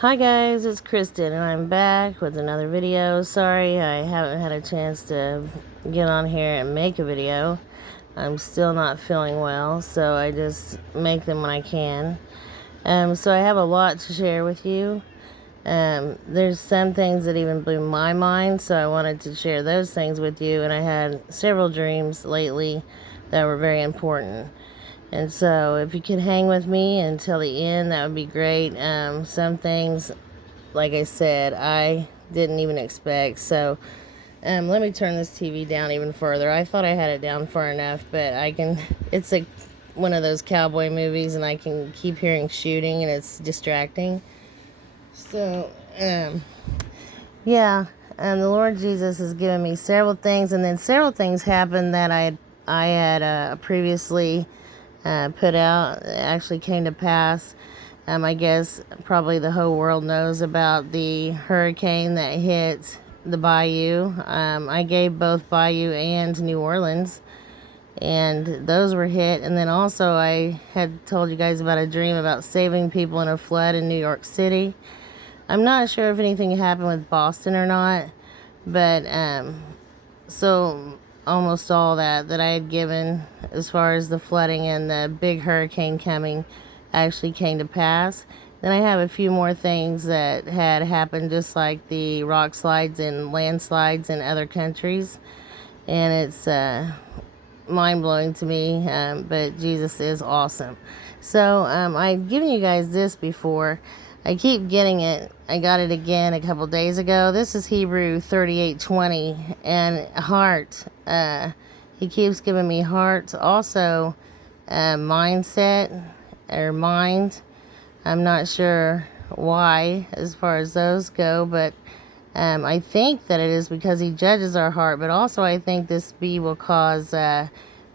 Hi guys, it's Kristen and I'm back with another video. Sorry I haven't had a chance to get on here and make a video. I'm still not feeling well, so I just make them when I can. So I have a lot to share with you. There's some things that even blew my mind, so I wanted to share those things with you, and I had several dreams lately that were very important. And so if you could hang with me until the end, that would be great. Some things, like I said, I didn't even expect. So let me turn this TV down even further. I thought I had it down far enough, but I can, it's like one of those cowboy movies and I can keep hearing shooting and it's distracting. So, yeah, and the Lord Jesus has given me several things, and then several things happened that I had previously put out. It actually came to pass. I guess probably the whole world knows about the hurricane that hit the Bayou. I gave both Bayou and New Orleans, and those were hit. And then also I had told you guys about a dream about saving people in a flood in New York City. I'm not sure if anything happened with Boston or not, but so almost all that I had given as far as the flooding and the big hurricane coming actually came to pass. Then I have a few more things that had happened, just like the rock slides and landslides in other countries, and it's mind-blowing to me, but Jesus is awesome. So I've given you guys this before. I keep getting it. I got it again a couple days ago. This is Hebrew 38:20 and heart. He keeps giving me heart. Also, mindset or mind. I'm not sure why as far as those go, but I think that it is because he judges our heart. But also I think this bee will cause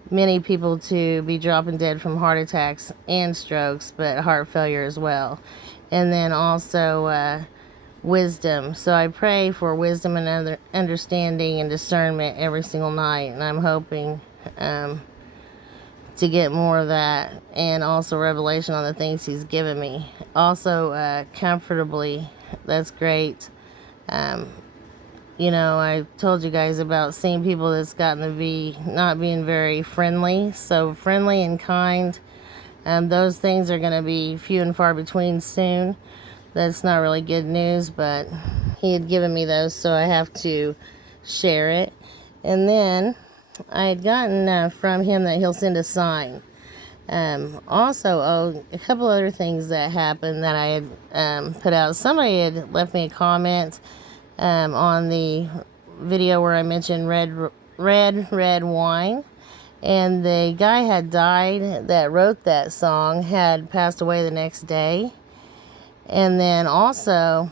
many people to be dropping dead from heart attacks and strokes, but heart failure as well. And then also wisdom. So I pray for wisdom and understanding and discernment every single night, and I'm hoping to get more of that, and also revelation on the things he's given me. Also comfortably, that's great. You know, I told you guys about seeing people that's gotten the V not being very friendly. So friendly and kind, those things are going to be few and far between soon. That's not really good news, but he had given me those, so I have to share it. And then I had gotten from him that he'll send a sign. Also, a couple other things that happened that I had put out. Somebody had left me a comment on the video where I mentioned red wine. And the guy had died that wrote that song, had passed away the next day. And then also,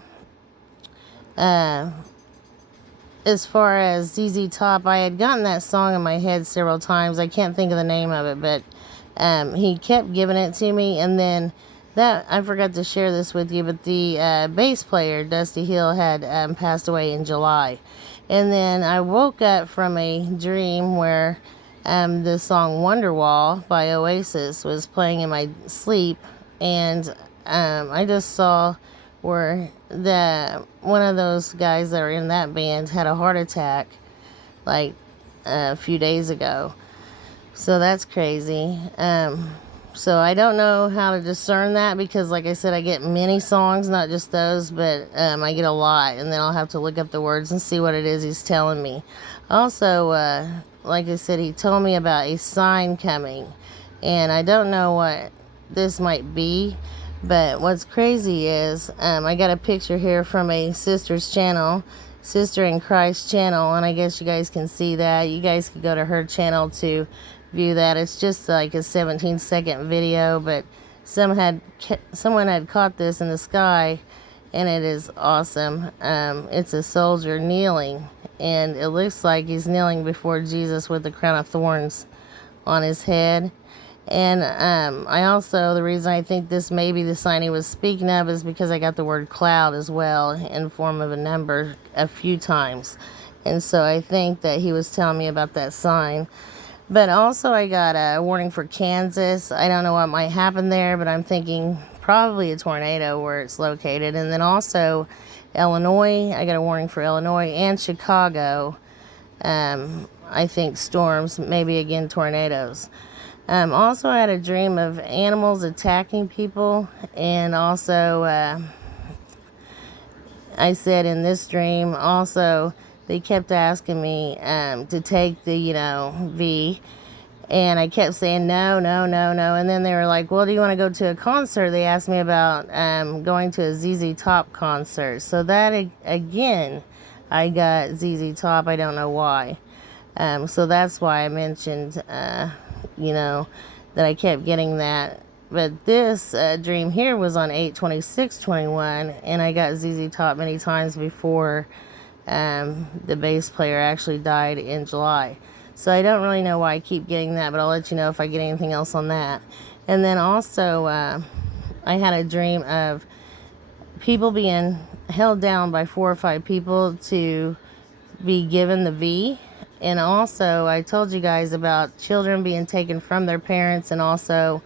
as far as ZZ Top, I had gotten that song in my head several times. I can't think of the name of it, but he kept giving it to me. And then that, I forgot to share this with you, but the bass player, Dusty Hill, had passed away in July. And then I woke up from a dream where the song Wonderwall by Oasis was playing in my sleep, and I just saw where one of those guys that were in that band had a heart attack like a few days ago. So that's crazy. So I don't know how to discern that, because like I said, I get many songs, not just those, but I get a lot, and then I'll have to look up the words and see what it is he's telling me. Also, like I said, he told me about a sign coming, and I don't know what this might be, but what's crazy is I got a picture here from a sister's channel, Sister in Christ channel, and I guess you guys can see that. You guys could go to her channel to view that. It's just like a 17-second video, but someone had caught this in the sky, and it is awesome. It's a soldier kneeling, and it looks like he's kneeling before Jesus with the crown of thorns on his head. And I also, the reason I think this may be the sign he was speaking of is because I got the word cloud as well in form of a number a few times. And so I think that he was telling me about that sign. But also I got a warning for Kansas. I don't know what might happen there, but I'm thinking probably a tornado where it's located. And then also Illinois, I got a warning for Illinois and Chicago. I think storms, maybe again tornadoes. Also, I had a dream of animals attacking people, and also I said in this dream also they kept asking me to take the V, and I kept saying no, no, no, no, and then they were like, well, do you want to go to a concert? They asked me about going to a ZZ Top concert. So that again, I got ZZ Top. I don't know why. So that's why I mentioned, that I kept getting that. But this dream here was on 8/26/21, and I got ZZ Top many times before the bass player actually died in July. So I don't really know why I keep getting that, but I'll let you know if I get anything else on that. And then also, I had a dream of people being held down by 4 or 5 people to be given the V. And also, I told you guys about children being taken from their parents and also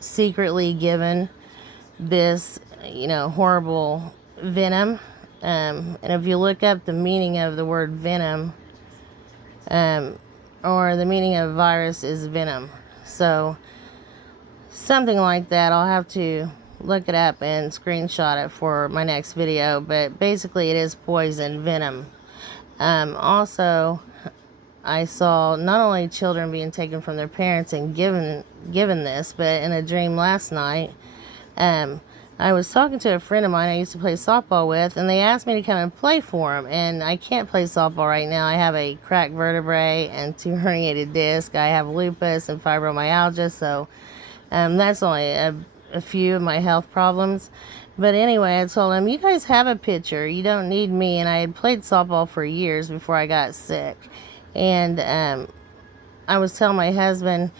secretly given this, horrible venom. And if you look up the meaning of the word venom, or the meaning of virus is venom. So, something like that. I'll have to look it up and screenshot it for my next video. But basically, it is poison, venom. Also, I saw not only children being taken from their parents and given this, but in a dream last night, I was talking to a friend of mine I used to play softball with, and they asked me to come and play for them. And I can't play softball right now. I have a cracked vertebrae and 2 herniated discs. I have lupus and fibromyalgia, so that's only a few of my health problems. But anyway, I told them, you guys have a pitcher. You don't need me. And I had played softball for years before I got sick. And I was telling my husband,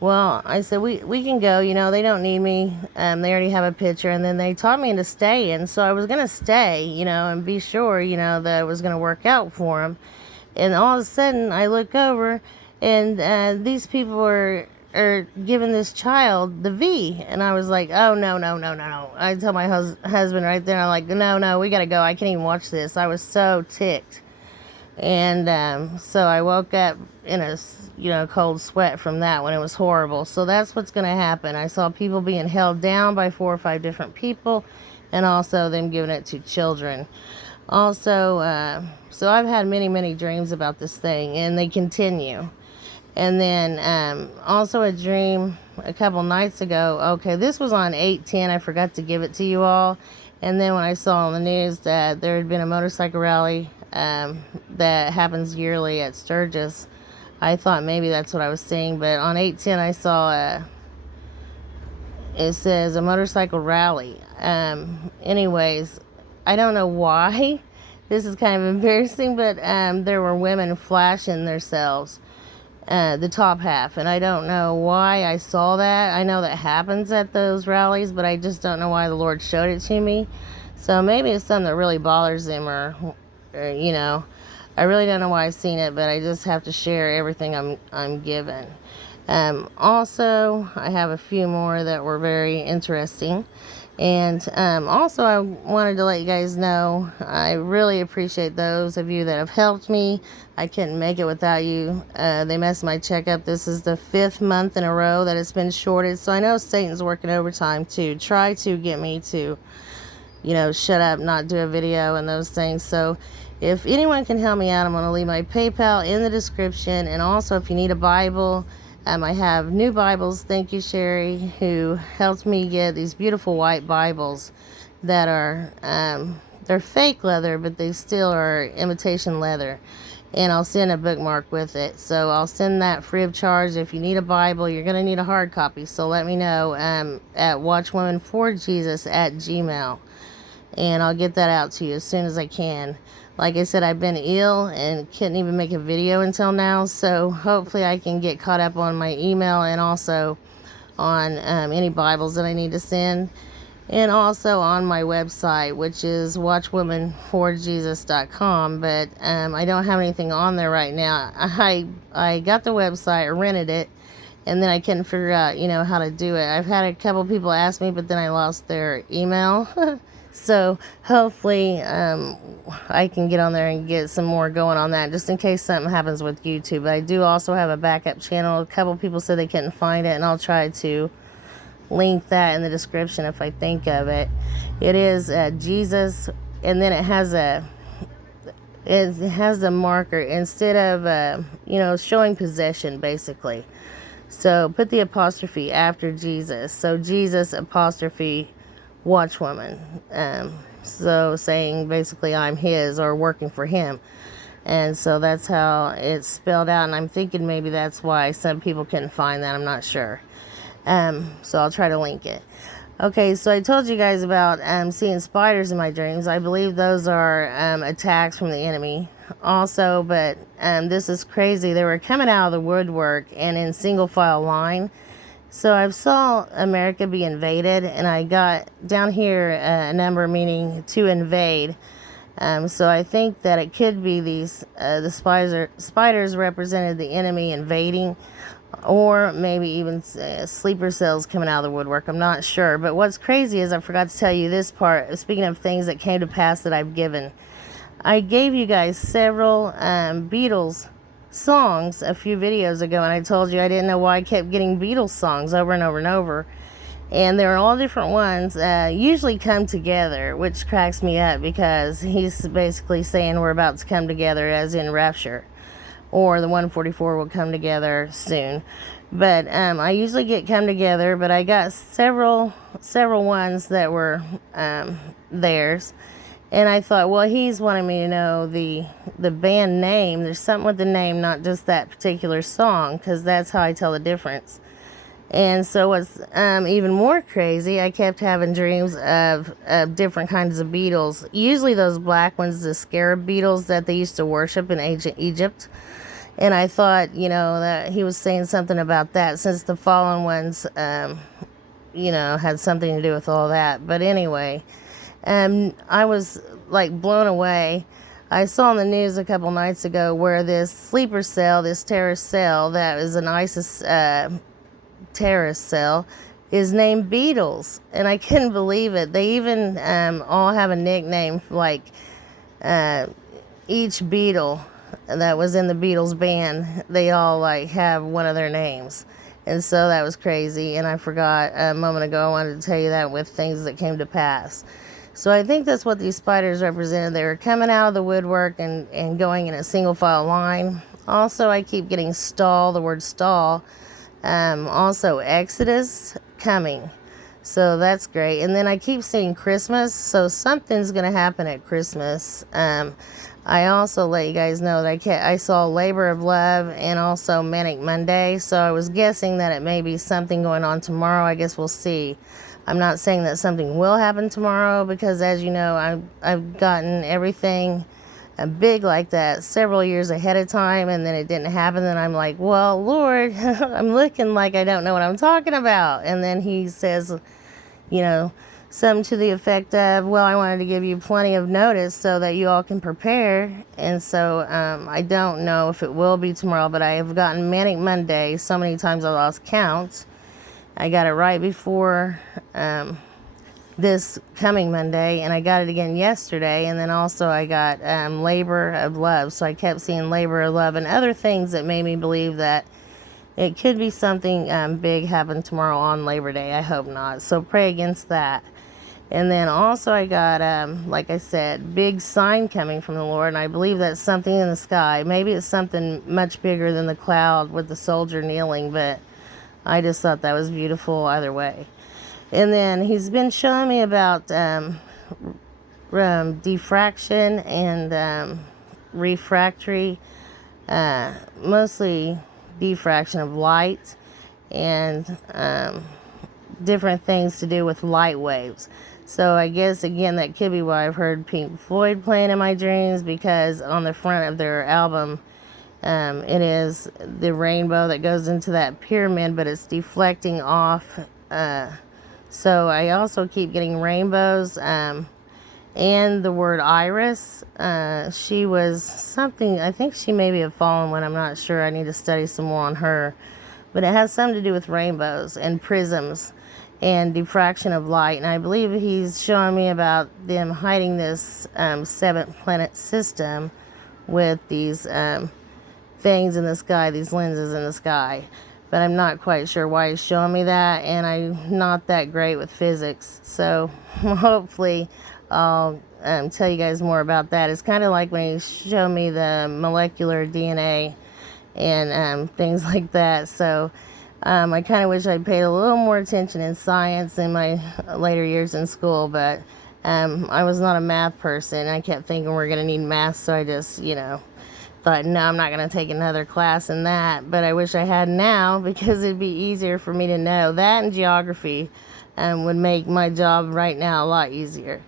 well, I said, we can go. They don't need me. They already have a pitcher. And then they taught me to stay. And so I was going to stay, and be sure, that it was going to work out for them. And all of a sudden, I look over, and these people are giving this child the V. And I was like, oh, no, no, no, no, no. I tell my husband right there, I'm like, no, we got to go. I can't even watch this. I was so ticked. And so I woke up in a, cold sweat from that when it was horrible. So that's what's going to happen. I saw people being held down by 4 or 5 different people, and also them giving it to children. Also, so I've had many, many dreams about this thing, and they continue. And then also a dream a couple nights ago. Okay, this was on 8/10. I forgot to give it to you all. And then when I saw on the news that there had been a motorcycle rally that happens yearly at Sturgis, I thought maybe that's what I was seeing. But on 8/10 I saw it says a motorcycle rally. Anyways, I don't know why. This is kind of embarrassing, but there were women flashing themselves. The top half, and I don't know why I saw that. I know that happens at those rallies, but I just don't know why the Lord showed it to me. So maybe it's something that really bothers him, or I really don't know why I've seen it, but I just have to share everything I'm given. Also, I have a few more that were very interesting. And also, I wanted to let you guys know, I really appreciate those of you that have helped me. I couldn't make it without you. They messed my check up. This is the 5th month in a row that it's been shorted. So I know Satan's working overtime to try to get me to, shut up, not do a video and those things. So if anyone can help me out, I'm going to leave my PayPal in the description. And also, if you need a Bible, I have new Bibles. Thank you, Sherry, who helped me get these beautiful white Bibles that are, they're fake leather, but they still are imitation leather. And I'll send a bookmark with it. So I'll send that free of charge. If you need a Bible, you're going to need a hard copy. So let me know at watchwomanforjesus@gmail.com. And I'll get that out to you as soon as I can. Like I said, I've been ill and couldn't even make a video until now, so hopefully I can get caught up on my email and also on any Bibles that I need to send, and also on my website, which is watchwomanforjesus.com. But I don't have anything on there right now. I got the website, I rented it, and then I couldn't figure out, how to do it. I've had a couple people ask me, but then I lost their email. So hopefully I can get on there and get some more going on that, just in case something happens with YouTube. But I do also have a backup channel. A couple people said they couldn't find it, and I'll try to link that in the description if I think of it. It is Jesus, and then it has a marker instead of showing possession, basically. So put the apostrophe after Jesus. So Jesus apostrophe watchwoman. So saying basically I'm his, or working for him. And so that's how it's spelled out. And I'm thinking maybe that's why some people couldn't find that. I'm not sure. So I'll try to link it. Okay, so I told you guys about seeing spiders in my dreams. I believe those are attacks from the enemy also, but this is crazy. They were coming out of the woodwork and in single file line. So I saw America be invaded, and I got down here a number meaning to invade. So I think that it could be the spiders represented the enemy invading, or maybe even sleeper cells coming out of the woodwork. I'm not sure. But what's crazy is I forgot to tell you this part. Speaking of things that came to pass that I've given, I gave you guys several Beatles songs a few videos ago, and I told you I didn't know why I kept getting Beatles songs over and over and over. And they're all different ones, usually come together, which cracks me up, because he's basically saying we're about to come together, as in rapture, or the 144 will come together soon. But I usually get come together, but I got several ones that were theirs. And I thought, well, he's wanting me to know the band name. There's something with the name, not just that particular song, because that's how I tell the difference. And so what's even more crazy, I kept having dreams of different kinds of beetles. Usually those black ones, the scarab beetles that they used to worship in ancient Egypt. And I thought, that he was saying something about that, since the fallen ones, had something to do with all that. But anyway, I was like blown away. I saw on the news a couple nights ago where this sleeper cell, this terrorist cell that is an ISIS terrorist cell, is named Beatles, and I couldn't believe it. They even all have a nickname, like each Beatle that was in the Beatles band, they all like have one of their names. And so that was crazy, and I forgot a moment ago, I wanted to tell you that with things that came to pass. So I think that's what these spiders represented. They were coming out of the woodwork and going in a single file line. Also, I keep getting stall, the word stall. Also Exodus coming. So that's great. And then I keep seeing Christmas. So something's going to happen at Christmas. I also let you guys know that I saw Labor of Love and also Manic Monday. So I was guessing that it may be something going on tomorrow. I guess we'll see. I'm not saying that something will happen tomorrow, because as you know, I've gotten everything big like that several years ahead of time, and then it didn't happen. Then I'm like, well, Lord, I'm looking like I don't know what I'm talking about. And then he says, something to the effect of, well, I wanted to give you plenty of notice so that you all can prepare. And so I don't know if it will be tomorrow, but I have gotten Manic Monday so many times I lost count. I got it right before this coming Monday, and I got it again yesterday. And then also I got Labor of Love. So I kept seeing Labor of Love and other things that made me believe that it could be something big happen tomorrow on Labor Day. I hope not. So pray against that. And then also I got, like I said, big sign coming from the Lord. And I believe that's something in the sky. Maybe it's something much bigger than the cloud with the soldier kneeling, but I just thought that was beautiful either way. And then he's been showing me about diffraction and refractory, mostly diffraction of light, and different things to do with light waves. So I guess, again, that could be why I've heard Pink Floyd playing in my dreams, because on the front of their album, it is the rainbow that goes into that pyramid, but it's deflecting off. So I also keep getting rainbows, and the word Iris. She was something, I think she may be a fallen one, I'm not sure. I need to study some more on her. but it has something to do with rainbows and prisms and diffraction of light. And I believe he's showing me about them hiding this seventh planet system with these things in the sky, these lenses in the sky. But I'm not quite sure why he's showing me that, and I'm not that great with physics. So hopefully I'll tell you guys more about that. It's kind of like when he showed me the molecular DNA and things like that. So I kind of wish I'd paid a little more attention in science in my later years in school, but I was not a math person. I kept thinking we're going to need math, so I just, thought, no, I'm not going to take another class in that. But I wish I had now, because it'd be easier for me to know. That and geography would make my job right now a lot easier.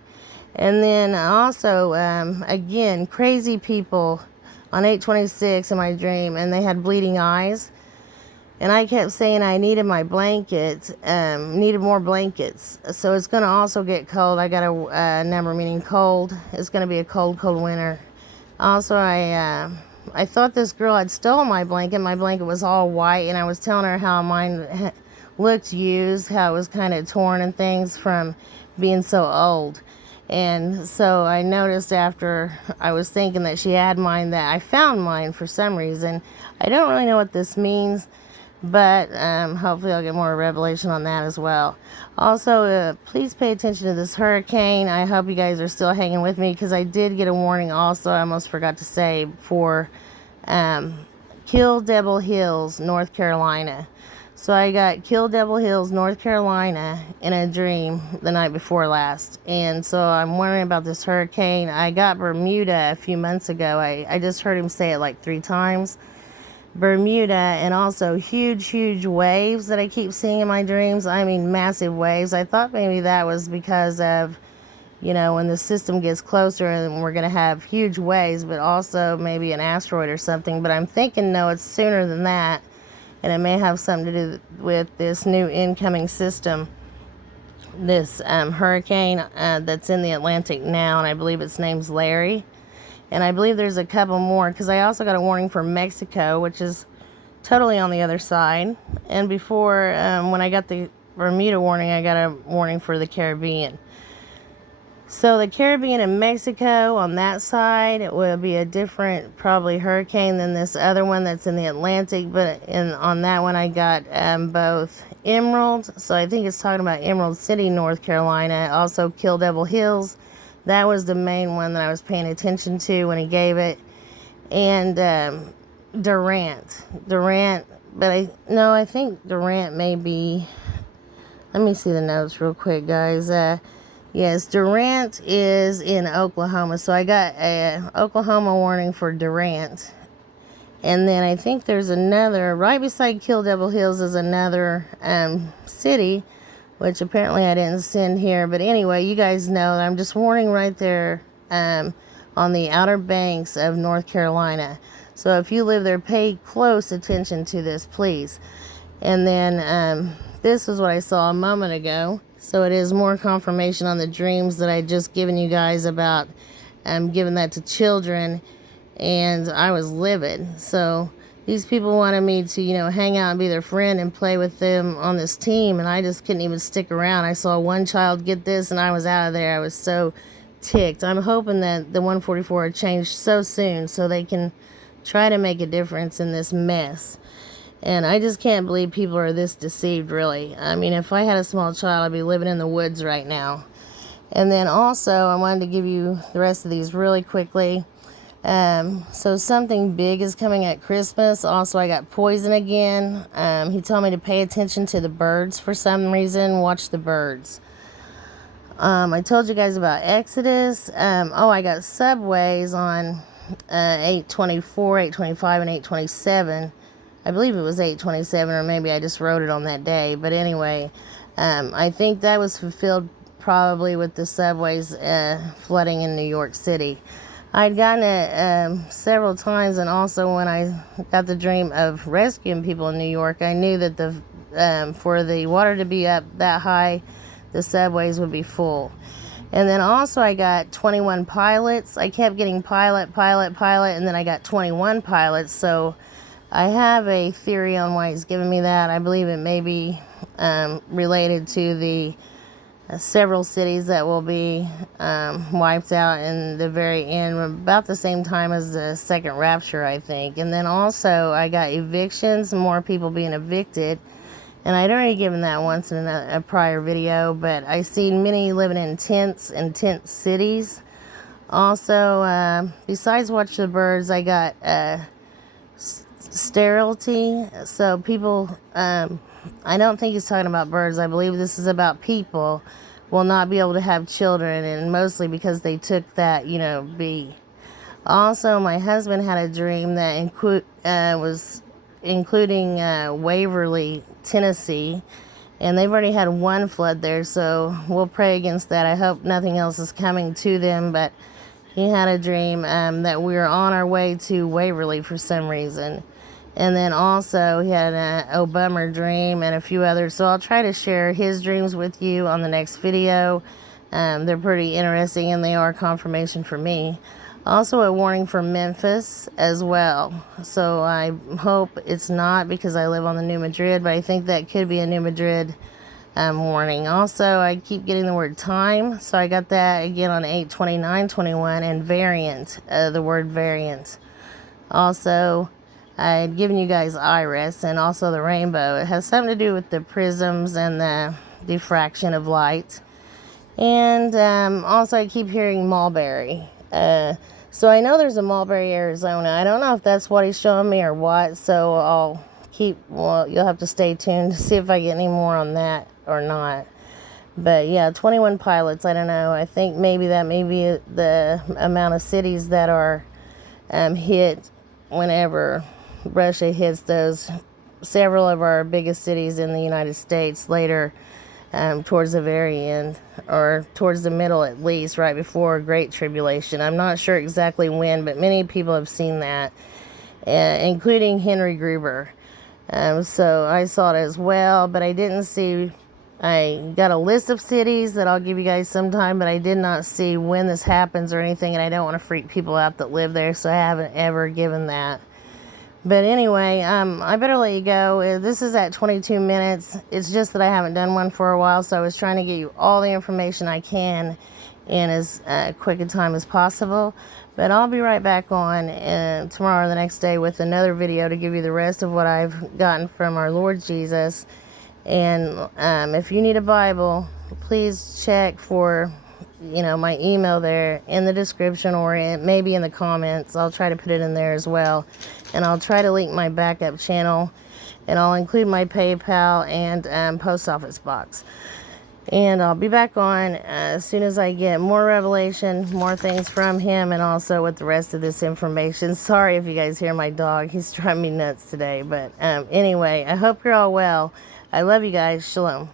And then also, again, crazy people on 8/26 in my dream, and they had bleeding eyes. And I kept saying I needed my blankets, needed more blankets. So it's going to also get cold. I got a number meaning cold. It's going to be a cold, cold winter. Also, I thought this girl had stolen my blanket. My blanket was all white, and I was telling her how mine looked used, how it was kind of torn and things from being so old. And so I noticed after I was thinking that she had mine, that I found mine for some reason. I don't really know what this means, but hopefully I'll get more revelation on that as well. Also, please pay attention to this hurricane. I hope you guys are still hanging with me, because I did get a warning also, I almost forgot to say, for Kill Devil Hills, North Carolina. So I got Kill Devil Hills, North Carolina in a dream the night before last. And so I'm wondering about this hurricane. I got Bermuda a few months ago. I just heard him say it like 3 times. Bermuda, and also huge, huge waves that I keep seeing in my dreams. I mean, massive waves. I thought maybe that was because of, when the system gets closer and we're going to have huge waves, but also maybe an asteroid or something. But I'm thinking, no, it's sooner than that. And it may have something to do with this new incoming system, this hurricane that's in the Atlantic now, and I believe its name's Larry. And I believe there's a couple more, because I also got a warning for Mexico, which is totally on the other side. And before, when I got the Bermuda warning, I got a warning for the Caribbean. So the Caribbean and Mexico on that side, it will be a different, probably, hurricane than this other one that's in the Atlantic. But on that one, I got both Emerald. So I think it's talking about Emerald City, North Carolina. Also Kill Devil Hills. That was the main one that I was paying attention to when he gave it. And Durant, but I think Durant may be, let me see the notes real quick, guys. Yes, Durant is in Oklahoma. So I got a Oklahoma warning for Durant. And then I think there's another, right beside Kill Devil Hills is another city, which apparently I didn't send here. But anyway, you guys know that I'm just warning right there on the outer banks of North Carolina. So if you live there, pay close attention to this, please. And then this is what I saw a moment ago. So it is more confirmation on the dreams that I just given you guys about giving that to children. And I was livid. So these people wanted me to, hang out and be their friend and play with them on this team, and I just couldn't even stick around. I saw one child get this, and I was out of there. I was so ticked. I'm hoping that the 144 changed so soon so they can try to make a difference in this mess. And I just can't believe people are this deceived, really. I mean, if I had a small child, I'd be living in the woods right now. And then also, I wanted to give you the rest of these really quickly. So something big is coming at Christmas. Also, I got poison again. He told me to pay attention to the birds for some reason. Watch the birds. I told you guys about Exodus. I got subways on 8/24, 8/25, and 8/27. I believe it was 8/27, or maybe I just wrote it on that day. But anyway, I think that was fulfilled probably with the subways flooding in New York City. I'd gotten it several times, and also when I got the dream of rescuing people in New York, I knew that for the water to be up that high, the subways would be full. And then also I got 21 pilots. I kept getting pilot, and then I got 21 pilots. So I have a theory on why he's giving me that. I believe it may be related to the several cities that will be wiped out in the very end, about the same time as the second rapture, I think. And then also I got evictions, more people being evicted. And I'd already given that once in a prior video, but I seen many living in tents and tent cities. Also, besides watch the birds, I got sterility. So people, I don't think he's talking about birds. I believe this is about people will not be able to have children, and mostly because they took that, B. Also, my husband had a dream that was including Waverly, Tennessee, and they've already had one flood there, so we'll pray against that. I hope nothing else is coming to them, but he had a dream that we were on our way to Waverly for some reason. And then also he had a bummer dream and a few others, so I'll try to share his dreams with you on the next video. They're pretty interesting, and they are confirmation for me. Also a warning for Memphis as well. So I hope it's not, because I live on the New Madrid, but I think that could be a New Madrid warning. Also, I keep getting the word time, so I got that again on 8/29/21, and variant, the word variant. Also, I had given you guys iris and also the rainbow. It has something to do with the prisms and the diffraction of light. And also I keep hearing mulberry. So I know there's a Mulberry, Arizona. I don't know if that's what he's showing me or what, so you'll have to stay tuned to see if I get any more on that or not. But yeah, 21 pilots, I don't know. I think maybe that may be the amount of cities that are hit whenever Russia hits those. Several of our biggest cities in the United States later, towards the very end, or towards the middle at least, right before Great Tribulation. I'm not sure exactly when, but many people have seen that, including Henry Gruber. So I saw it as well, but I didn't see, I got a list of cities that I'll give you guys sometime, but I did not see when this happens or anything, and I don't want to freak people out that live there, so I haven't ever given that. But anyway, I better let you go. This is at 22 minutes. It's just that I haven't done one for a while, so I was trying to get you all the information I can in as quick a time as possible. But I'll be right back on tomorrow or the next day with another video to give you the rest of what I've gotten from our Lord Jesus. And if you need a Bible, please check for my email there in the description, or maybe in the comments. I'll try to put it in there as well. And I'll try to link my backup channel, and I'll include my PayPal and post office box. And I'll be back on as soon as I get more revelation, more things from him, and also with the rest of this information. Sorry if you guys hear my dog. He's driving me nuts today. But anyway, I hope you're all well. I love you guys. Shalom.